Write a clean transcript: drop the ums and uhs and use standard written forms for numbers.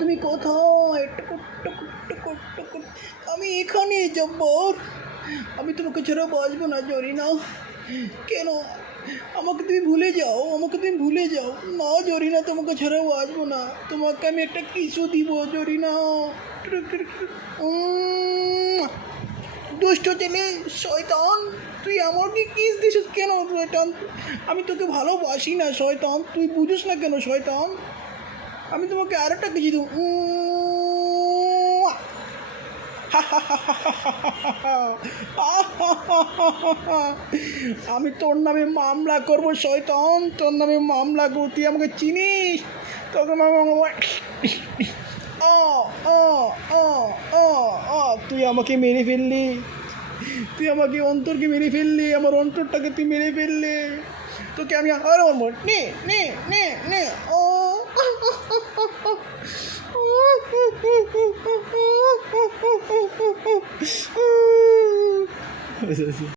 তুমি কোথায়? টুকুর টুকুর টুকুর টুকুর। আমি এখানে জব্বর। আমি তোমাকে ছাড়া বাঁচবো না জরিনা। কেন? আমাকে তুমি ভুলে যাও, আমাকে তুমি ভুলে যাও। না জরিনা, তোমাকে ছাড়া বাঁচবো না। তোমাকে আমি একটা কিসও দিব জরিনা। দুষ্ট ছেলে, শয়তান, তুই আমাকে কিস দিছিস কেন শয়তান? আমি তোকে ভালোবাসি না শয়তান, তুই বুঝিস না কেন শয়তান? আমি তোমাকে আর একটা কিছু দেবো। আমি তোর নামে মামলা করবো শয়তান, তোর নামে মামলা করবো। তুই আমাকে চিনিস? তোকে তুই আমাকে মেরে ফেললি, তুই আমাকে অন্তরকে মেরে ফেললি, আমার অন্তরটাকে তুই মেরে ফেললি। তোকে আমি আর মারবো। নে নে নে নে। ও